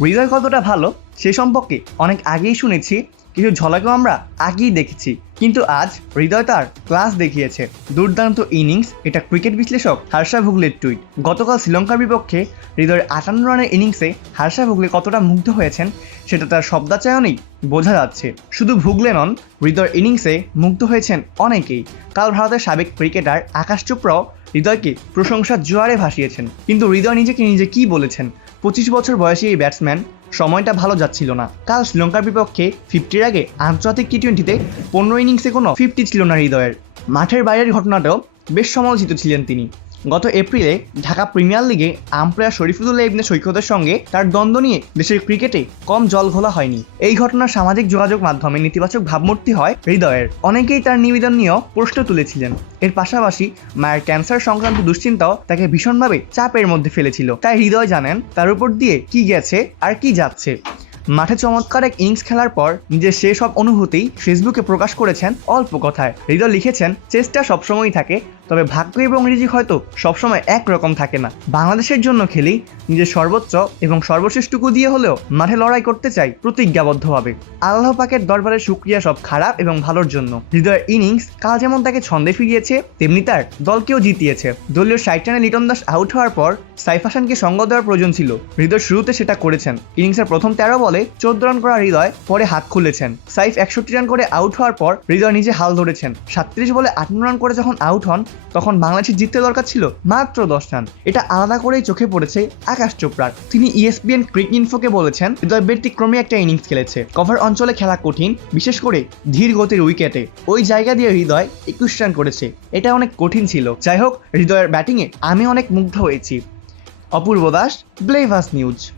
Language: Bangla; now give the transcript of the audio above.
হৃদয় কতটা ভালো, সে সম্পর্কে অনেক আগেই শুনেছি, কিছু ঝলাকেও আমরা আগেই দেখেছি। কিন্তু আজ হৃদয় তার ক্লাস দেখিয়েছে। দুর্দান্ত ইনিংস, এটা ক্রিকেট বিশ্লেষক হার্ষা ভুগলের টুইট। গতকাল শ্রীলঙ্কার বিপক্ষে হৃদয়ের আটান্ন রানের ইনিংসে হার্ষা ভুগলে কতটা মুগ্ধ হয়েছেন, সেটা তার শব্দাচয়নেই বোঝা যাচ্ছে। শুধু ভুগলে নন, হৃদয়ের ইনিংসে মুগ্ধ হয়েছেন অনেকেই। কাল ভারতের সাবেক ক্রিকেটার আকাশ চোপড়াও হৃদয়কে প্রশংসার জোয়ারে ভাসিয়েছেন। কিন্তু হৃদয় নিজেকে নিজে কি বলেছেন? পঁচিশ বছর বয়সী এই ব্যাটসম্যান, সময়টা ভালো যাচ্ছিল না। কাল শ্রীলঙ্কার বিপক্ষে ফিফটির আগে আন্তর্জাতিক টি টোয়েন্টিতে পনেরো ইনিংসে কোনো ফিফটি ছিল না হৃদয়ের। মাঠের বাইরের ঘটনাটাও বেশ সমালোচিত ছিলেন তিনি। গত এপ্রিলে ঢাকা প্রিমিয়ার লিগে আম্পায়ার শরীফুদুল্লাহ ইবনে সৈকতের সঙ্গে তার দ্বন্দ্ব নিয়ে দেশের ক্রিকেটে কম জল ঘোলা হয়নি। এই ঘটনা সামাজিক যোগাযোগ মাধ্যমে নেতিবাচক ভাবমূর্তি হয় হৃদয়ের। অনেকেই তার নিবেদন নিয়েও প্রশ্ন তুলেছিলেন। এর পাশাপাশি মায়ের ক্যান্সার সংক্রান্ত দুশ্চিন্তাও তাকে ভীষণভাবে চাপের মধ্যে ফেলেছিল। তাই হৃদয় জানেন, তার উপর দিয়ে কি গেছে আর কি যাচ্ছে। মাঠে চমৎকার এক ইনিংস খেলার পর নিজের সেই সব অনুভূতি ফেসবুকে প্রকাশ করেছেন অল্প কথায়। হৃদয় লিখেছেন, চেষ্টা সবসময়ই থাকে তবে ভাগ্য এবং রিজিক হয়তো সবসময় একরকম থাকে না। বাংলাদেশের জন্য খেলি নিজের সর্বোচ্চ এবং সর্বশেষটুকু দিয়ে হলেও মাঠে লড়াই করতে চাই প্রতিজ্ঞাবদ্ধভাবে। আল্লাহ পাকের দরবারে সুক্রিয়া সব খারাপ এবং ভালোর জন্য। হৃদয়ের ইনিংস কাল যেমন তাকে ছন্দে ফিরিয়েছে, তেমনি তার দলকেও জিতিয়েছে। দলীয় রানে লিটন দাস আউট হওয়ার পর সাইফ হাসানকে সঙ্গ দেওয়ার প্রয়োজন ছিল। হৃদয় শুরুতে সেটা করেছেন। ইনিংসের প্রথম তেরো বলে চোদ্দ রান করা হৃদয় পরে হাত খুলেছেন। সাইফ একষট্টি রান করে আউট হওয়ার পর হৃদয় নিজে হাল ধরেছেন। সাতত্রিশ বলে আটান্ন রান করে যখন আউট হন তখন বাংলাদেশের জিততে দরকার ছিল মাত্র দশ রান। এটা আলাদা করেই চোখে পড়েছে আকাশ চোপড়ার। তিনি ইএসপিএন ক্রিক ইনফোকে বলেছেন হৃদয় ব্যতিক্রমে একটা ইনিংস খেলেছে। কভার অঞ্চলে খেলা কঠিন, বিশেষ করে ধীর গতির উইকেটে। ওই জায়গা দিয়ে হৃদয় একুশ রান করেছে। এটা অনেক কঠিন ছিল। যাই হোক, হৃদয়ের ব্যাটিংয়ে আমি অনেক মুগ্ধ হয়েছি। অপূর্ব দাস ব্লেভাস নিউজ।